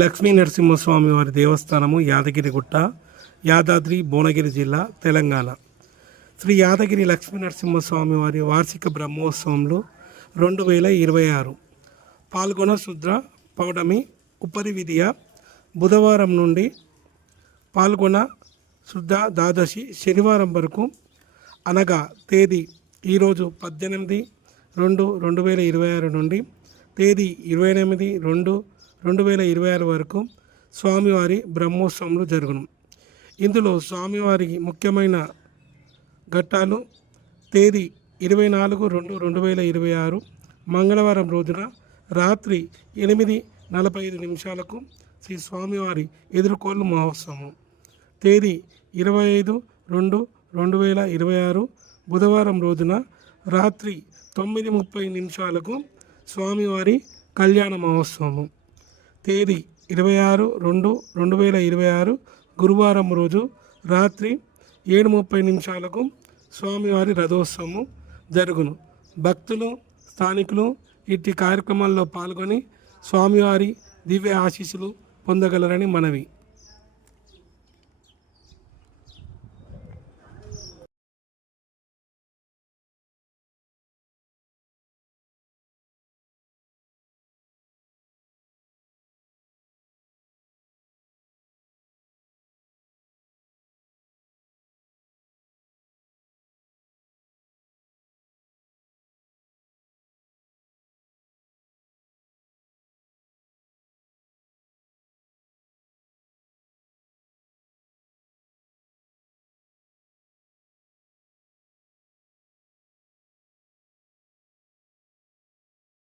లక్ష్మీ నరసింహస్వామి వారి దేవస్థానము యాదగిరిగుట్ట, యాదాద్రి భువనగిరి జిల్లా, తెలంగాణ. శ్రీ యాదగిరి లక్ష్మీ నరసింహస్వామి వారి వార్షిక బ్రహ్మోత్సవంలో 2026 పాల్గొన శుద్ర పౌర్ణమి ఉపరి విధియ బుధవారం నుండి పాల్గొన శుద్ధ ద్వాదశి శనివారం వరకు, అనగా తేదీ ఈరోజు 18/2/2026 నుండి తేదీ 28/2/2026 వరకు స్వామివారి బ్రహ్మోత్సవములు జరుగును. ఇందులో స్వామివారికి ముఖ్యమైన ఘట్టాలు: తేదీ 24/2/2026 మంగళవారం రోజున రాత్రి 8:45 శ్రీ స్వామివారి ఎదుర్కోళ్ళు మహోత్సవం. తేదీ 25/2/2026 బుధవారం రోజున రాత్రి 9:30 స్వామివారి కళ్యాణ మహోత్సవం. తేదీ 26/2/2026 గురువారం రోజు రాత్రి 7:30 స్వామివారి రథోత్సవం జరుగును. భక్తులు, స్థానికులు ఇట్టి కార్యక్రమాల్లో పాల్గొని స్వామివారి దివ్య ఆశీస్సులు పొందగలరని మనవి.